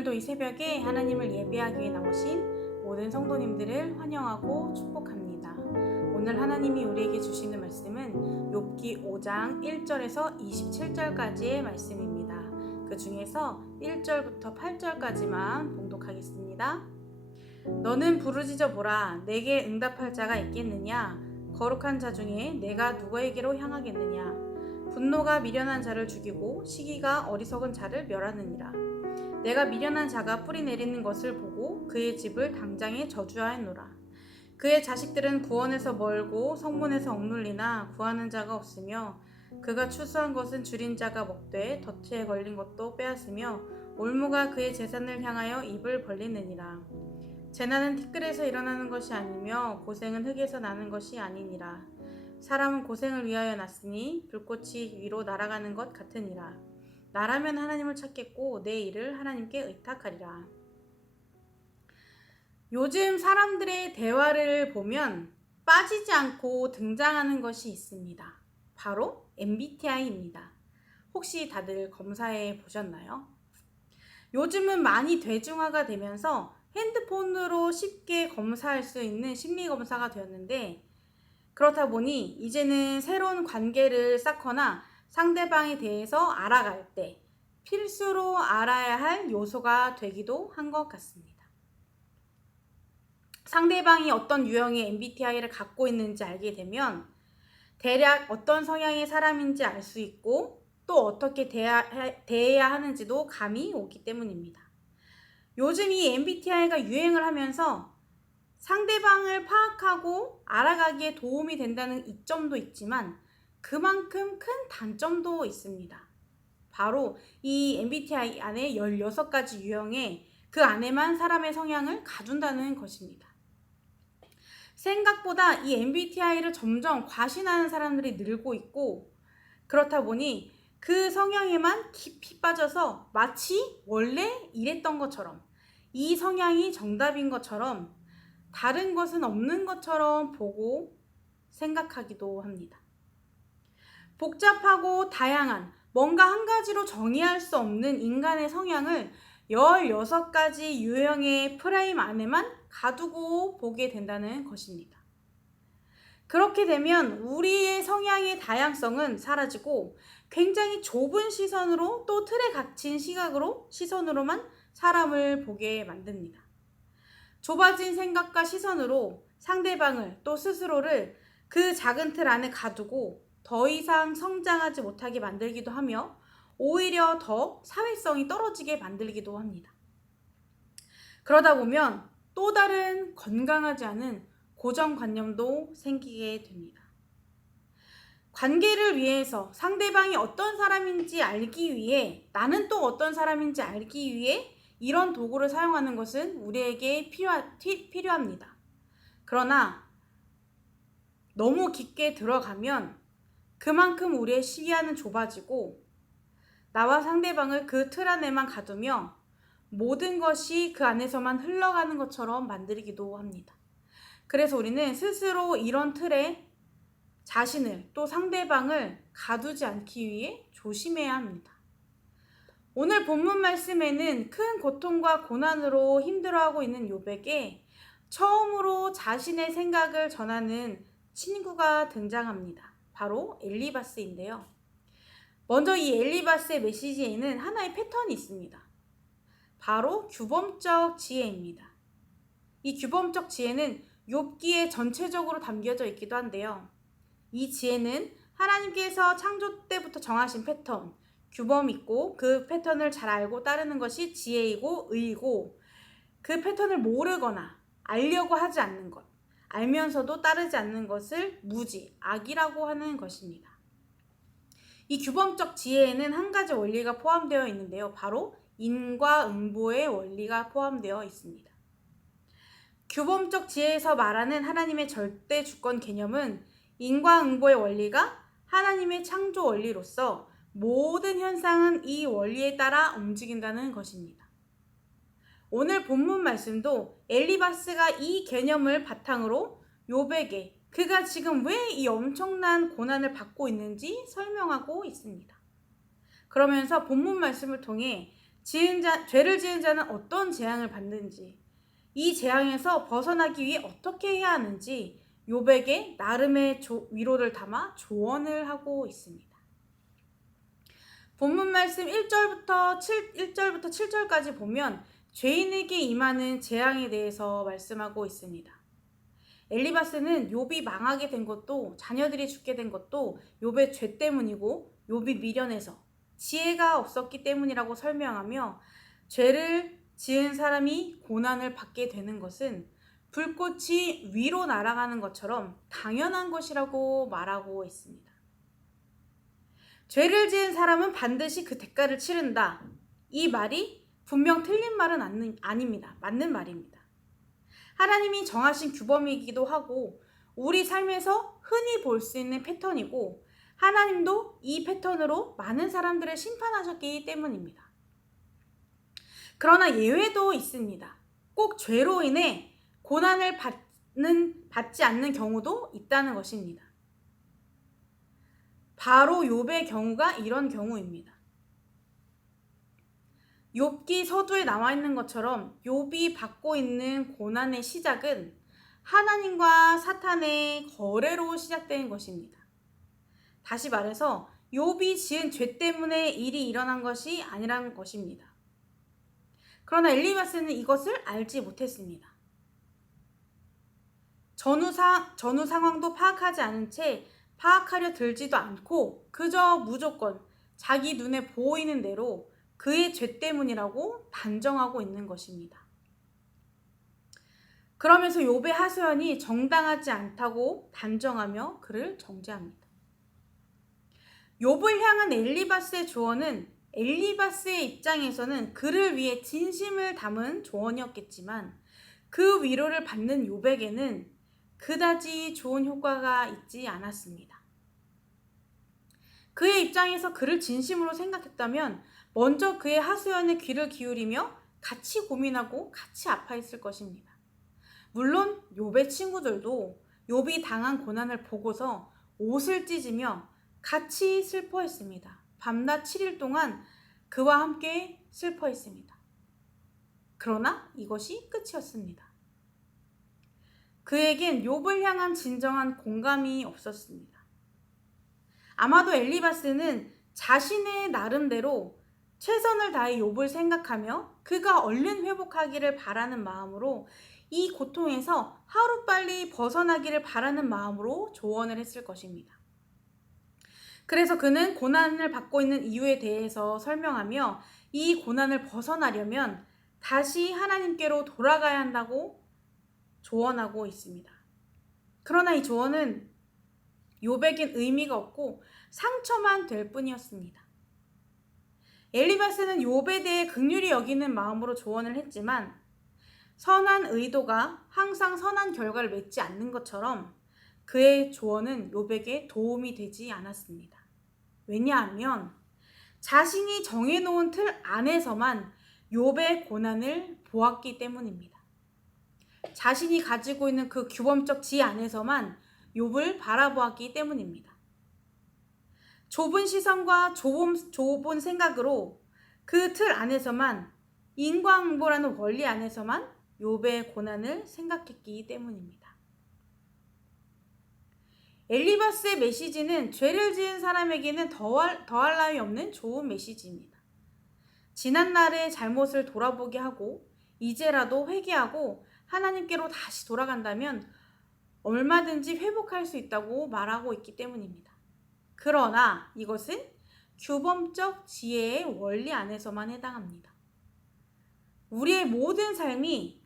오늘도 이 새벽에 하나님을 예배하기 위해 나오신 모든 성도님들을 환영하고 축복합니다. 오늘 하나님이 우리에게 주시는 말씀은 욥기 5장 1절에서 27절까지의 말씀입니다. 그 중에서 1절부터 8절까지만 봉독하겠습니다. 너는 부르짖어 보라. 내게 응답할 자가 있겠느냐? 거룩한 자 중에 내가 누구에게로 향하겠느냐? 분노가 미련한 자를 죽이고 시기가 어리석은 자를 멸하느니라. 내가 미련한 자가 뿌리 내리는 것을 보고 그의 집을 당장에 저주하였노라. 그의 자식들은 구원에서 멀고 성문에서 억눌리나 구하는 자가 없으며 그가 추수한 것은 줄인 자가 먹되 덫에 걸린 것도 빼앗으며 올무가 그의 재산을 향하여 입을 벌리느니라. 재난은 티끌에서 일어나는 것이 아니며 고생은 흙에서 나는 것이 아니니라. 사람은 고생을 위하여 났으니 불꽃이 위로 날아가는 것 같으니라. 나라면 하나님을 찾겠고 내 일을 하나님께 의탁하리라. 요즘 사람들의 대화를 보면 빠지지 않고 등장하는 것이 있습니다. 바로 MBTI입니다. 혹시 다들 검사해 보셨나요? 요즘은 많이 대중화가 되면서 핸드폰으로 쉽게 검사할 수 있는 심리검사가 되었는데, 그렇다 보니 이제는 새로운 관계를 쌓거나 상대방에 대해서 알아갈 때 필수로 알아야 할 요소가 되기도 한 것 같습니다. 상대방이 어떤 유형의 MBTI를 갖고 있는지 알게 되면 대략 어떤 성향의 사람인지 알 수 있고 또 어떻게 대해야 하는지도 감이 오기 때문입니다. 요즘 이 MBTI가 유행을 하면서 상대방을 파악하고 알아가기에 도움이 된다는 이점도 있지만 그만큼 큰 단점도 있습니다. 바로 이 MBTI 안에 16가지 유형에 그 안에만 사람의 성향을 가둔다는 것입니다. 생각보다 이 MBTI를 점점 과신하는 사람들이 늘고 있고, 그렇다 보니 그 성향에만 깊이 빠져서 마치 원래 이랬던 것처럼, 이 성향이 정답인 것처럼, 다른 것은 없는 것처럼 보고 생각하기도 합니다. 복잡하고 다양한 뭔가 한 가지로 정의할 수 없는 인간의 성향을 16가지 유형의 프레임 안에만 가두고 보게 된다는 것입니다. 그렇게 되면 우리의 성향의 다양성은 사라지고 굉장히 좁은 시선으로 또 틀에 갇힌 시선으로만 사람을 보게 만듭니다. 좁아진 생각과 시선으로 상대방을 또 스스로를 그 작은 틀 안에 가두고 더 이상 성장하지 못하게 만들기도 하며 오히려 더 사회성이 떨어지게 만들기도 합니다. 그러다 보면 또 다른 건강하지 않은 고정관념도 생기게 됩니다. 관계를 위해서 상대방이 어떤 사람인지 알기 위해, 나는 또 어떤 사람인지 알기 위해 이런 도구를 사용하는 것은 우리에게 필요합니다. 그러나 너무 깊게 들어가면 그만큼 우리의 시야는 좁아지고 나와 상대방을 그 틀 안에만 가두며 모든 것이 그 안에서만 흘러가는 것처럼 만들기도 합니다. 그래서 우리는 스스로 이런 틀에 자신을 또 상대방을 가두지 않기 위해 조심해야 합니다. 오늘 본문 말씀에는 큰 고통과 고난으로 힘들어하고 있는 욥에게 처음으로 자신의 생각을 전하는 친구가 등장합니다. 바로 엘리바스인데요. 먼저 이 엘리바스의 메시지에는 하나의 패턴이 있습니다. 바로 규범적 지혜입니다. 이 규범적 지혜는 욥기에 전체적으로 담겨져 있기도 한데요. 이 지혜는 하나님께서 창조 때부터 정하신 패턴, 규범이 있고 그 패턴을 잘 알고 따르는 것이 지혜이고 의이고, 그 패턴을 모르거나 알려고 하지 않는 것, 알면서도 따르지 않는 것을 무지, 악이라고 하는 것입니다. 이 규범적 지혜에는 한 가지 원리가 포함되어 있는데요. 바로 인과응보의 원리가 포함되어 있습니다. 규범적 지혜에서 말하는 하나님의 절대 주권 개념은 인과응보의 원리가 하나님의 창조 원리로서 모든 현상은 이 원리에 따라 움직인다는 것입니다. 오늘 본문 말씀도 엘리바스가 이 개념을 바탕으로 욥에게 그가 지금 왜 이 엄청난 고난을 받고 있는지 설명하고 있습니다. 그러면서 본문 말씀을 통해 죄를 지은 자는 어떤 재앙을 받는지, 이 재앙에서 벗어나기 위해 어떻게 해야 하는지 욥에게 나름의 위로를 담아 조언을 하고 있습니다. 본문 말씀 1절부터 7절까지 보면 죄인에게 임하는 재앙에 대해서 말씀하고 있습니다. 엘리바스는 욥이 망하게 된 것도, 자녀들이 죽게 된 것도 욥의 죄 때문이고 욥이 미련해서 지혜가 없었기 때문이라고 설명하며, 죄를 지은 사람이 고난을 받게 되는 것은 불꽃이 위로 날아가는 것처럼 당연한 것이라고 말하고 있습니다. 죄를 지은 사람은 반드시 그 대가를 치른다. 이 말이 분명 틀린 말은 아닙니다. 맞는 말입니다. 하나님이 정하신 규범이기도 하고 우리 삶에서 흔히 볼 수 있는 패턴이고, 하나님도 이 패턴으로 많은 사람들을 심판하셨기 때문입니다. 그러나 예외도 있습니다. 꼭 죄로 인해 고난을 받지 않는 경우도 있다는 것입니다. 바로 욥의 경우가 이런 경우입니다. 욥기 서두에 나와 있는 것처럼 욥이 받고 있는 고난의 시작은 하나님과 사탄의 거래로 시작된 것입니다. 다시 말해서 욥이 지은 죄 때문에 일이 일어난 것이 아니란 것입니다. 그러나 엘리바스는 이것을 알지 못했습니다. 전후 상황도 파악하지 않은 채 파악하려 들지도 않고 그저 무조건 자기 눈에 보이는 대로 그의 죄 때문이라고 단정하고 있는 것입니다. 그러면서 욥의 하소연이 정당하지 않다고 단정하며 그를 정죄합니다. 욥을 향한 엘리바스의 조언은 엘리바스의 입장에서는 그를 위해 진심을 담은 조언이었겠지만, 그 위로를 받는 욥에게는 그다지 좋은 효과가 있지 않았습니다. 그의 입장에서 그를 진심으로 생각했다면 먼저 그의 하소연에 귀를 기울이며 같이 고민하고 같이 아파했을 것입니다. 물론 욥의 친구들도 욥이 당한 고난을 보고서 옷을 찢으며 같이 슬퍼했습니다. 밤낮 7일 동안 그와 함께 슬퍼했습니다. 그러나 이것이 끝이었습니다. 그에겐 욥을 향한 진정한 공감이 없었습니다. 아마도 엘리바스는 자신의 나름대로 최선을 다해 욥을 생각하며 그가 얼른 회복하기를 바라는 마음으로, 이 고통에서 하루빨리 벗어나기를 바라는 마음으로 조언을 했을 것입니다. 그래서 그는 고난을 받고 있는 이유에 대해서 설명하며 이 고난을 벗어나려면 다시 하나님께로 돌아가야 한다고 조언하고 있습니다. 그러나 이 조언은 욥에겐 의미가 없고 상처만 될 뿐이었습니다. 엘리바스는 욥에 대해 긍휼히 여기는 마음으로 조언을 했지만 선한 의도가 항상 선한 결과를 맺지 않는 것처럼 그의 조언은 욥에게 도움이 되지 않았습니다. 왜냐하면 자신이 정해놓은 틀 안에서만 욥의 고난을 보았기 때문입니다. 자신이 가지고 있는 그 규범적 지혜 안에서만 욥을 바라보았기 때문입니다. 좁은 시선과 좁은 생각으로 그 틀 안에서만, 인과응보라는 원리 안에서만 욥의 고난을 생각했기 때문입니다. 엘리바스의 메시지는 죄를 지은 사람에게는 더할 나위 없는 좋은 메시지입니다. 지난날의 잘못을 돌아보게 하고 이제라도 회개하고 하나님께로 다시 돌아간다면 얼마든지 회복할 수 있다고 말하고 있기 때문입니다. 그러나 이것은 규범적 지혜의 원리 안에서만 해당합니다. 우리의 모든 삶이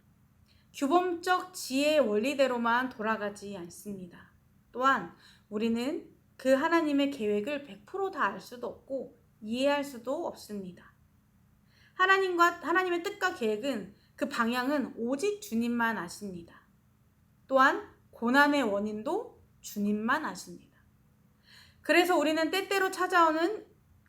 규범적 지혜의 원리대로만 돌아가지 않습니다. 또한 우리는 그 하나님의 계획을 100% 다 알 수도 없고 이해할 수도 없습니다. 하나님의 뜻과 계획은, 그 방향은 오직 주님만 아십니다. 또한 고난의 원인도 주님만 아십니다. 그래서 우리는 때때로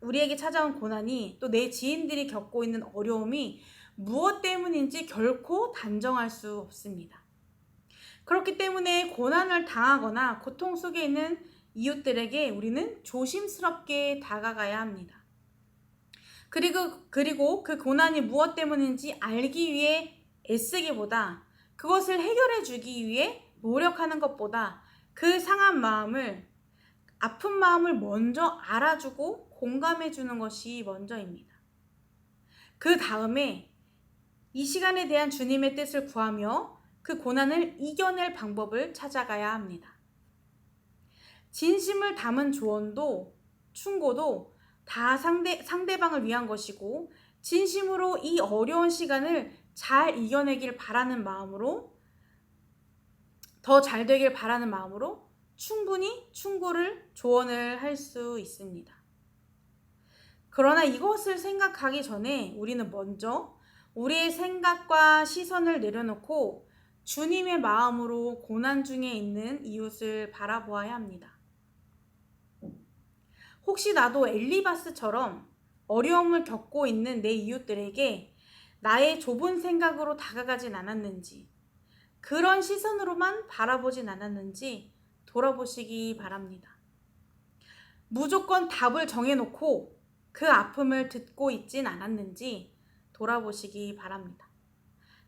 우리에게 찾아온 고난이, 또 내 지인들이 겪고 있는 어려움이 무엇 때문인지 결코 단정할 수 없습니다. 그렇기 때문에 고난을 당하거나 고통 속에 있는 이웃들에게 우리는 조심스럽게 다가가야 합니다. 그리고 그 고난이 무엇 때문인지 알기 위해 애쓰기보다 그것을 해결해 주기 위해 노력하는 것보다 그 상한 마음을, 아픈 마음을 먼저 알아주고 공감해 주는 것이 먼저입니다. 그 다음에 이 시간에 대한 주님의 뜻을 구하며 그 고난을 이겨낼 방법을 찾아가야 합니다. 진심을 담은 조언도 충고도 다 상대방을 위한 것이고, 진심으로 이 어려운 시간을 잘 이겨내길 바라는 마음으로, 더 잘 되길 바라는 마음으로 충분히 충고를, 조언을 할 수 있습니다. 그러나 이것을 생각하기 전에 우리는 먼저 우리의 생각과 시선을 내려놓고 주님의 마음으로 고난 중에 있는 이웃을 바라보아야 합니다. 혹시 나도 엘리바스처럼 어려움을 겪고 있는 내 이웃들에게 나의 좁은 생각으로 다가가진 않았는지, 그런 시선으로만 바라보진 않았는지 돌아보시기 바랍니다. 무조건 답을 정해놓고 그 아픔을 듣고 있진 않았는지 돌아보시기 바랍니다.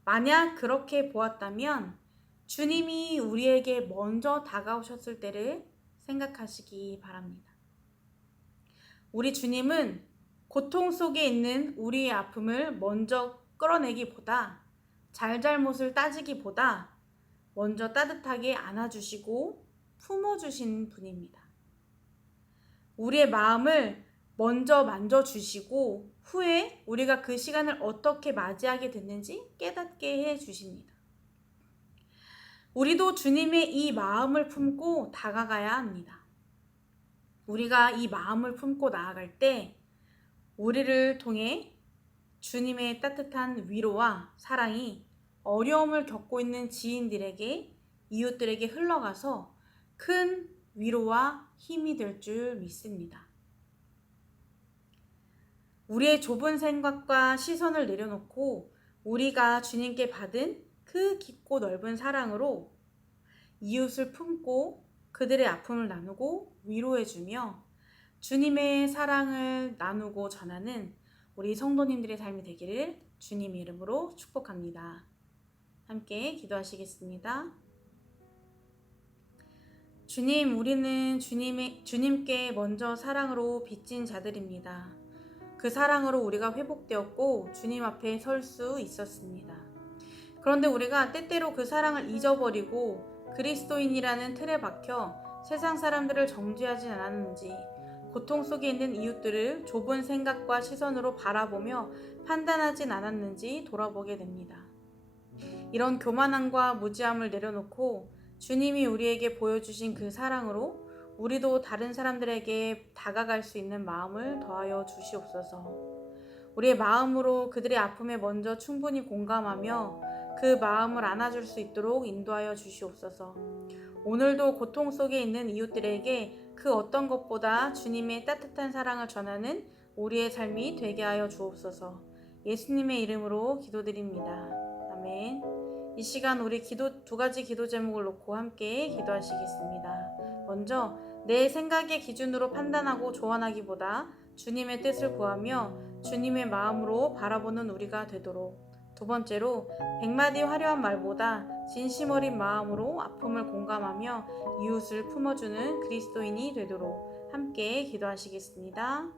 만약 그렇게 보았다면 주님이 우리에게 먼저 다가오셨을 때를 생각하시기 바랍니다. 우리 주님은 고통 속에 있는 우리의 아픔을 먼저 끌어내기보다, 잘잘못을 따지기보다 먼저 따뜻하게 안아주시고 품어주신 분입니다. 우리의 마음을 먼저 만져주시고 후에 우리가 그 시간을 어떻게 맞이하게 됐는지 깨닫게 해주십니다. 우리도 주님의 이 마음을 품고 다가가야 합니다. 우리가 이 마음을 품고 나아갈 때 우리를 통해 주님의 따뜻한 위로와 사랑이 어려움을 겪고 있는 지인들에게, 이웃들에게 흘러가서 큰 위로와 힘이 될 줄 믿습니다. 우리의 좁은 생각과 시선을 내려놓고 우리가 주님께 받은 그 깊고 넓은 사랑으로 이웃을 품고 그들의 아픔을 나누고 위로해주며 주님의 사랑을 나누고 전하는 우리 성도님들의 삶이 되기를 주님의 이름으로 축복합니다. 함께 기도하시겠습니다. 주님, 우리는 주님께 먼저 사랑으로 빚진 자들입니다. 그 사랑으로 우리가 회복되었고 주님 앞에 설 수 있었습니다. 그런데 우리가 때때로 그 사랑을 잊어버리고 그리스도인이라는 틀에 박혀 세상 사람들을 정죄하진 않았는지, 고통 속에 있는 이웃들을 좁은 생각과 시선으로 바라보며 판단하진 않았는지 돌아보게 됩니다. 이런 교만함과 무지함을 내려놓고 주님이 우리에게 보여주신 그 사랑으로 우리도 다른 사람들에게 다가갈 수 있는 마음을 더하여 주시옵소서. 우리의 마음으로 그들의 아픔에 먼저 충분히 공감하며 그 마음을 안아줄 수 있도록 인도하여 주시옵소서. 오늘도 고통 속에 있는 이웃들에게 그 어떤 것보다 주님의 따뜻한 사랑을 전하는 우리의 삶이 되게 하여 주옵소서. 예수님의 이름으로 기도드립니다. 아멘. 이 시간 우리 두 가지 기도 제목을 놓고 함께 기도하시겠습니다. 먼저 내 생각의 기준으로 판단하고 조언하기보다 주님의 뜻을 구하며 주님의 마음으로 바라보는 우리가 되도록, 두 번째로 100마디 화려한 말보다 진심 어린 마음으로 아픔을 공감하며 이웃을 품어주는 그리스도인이 되도록 함께 기도하시겠습니다.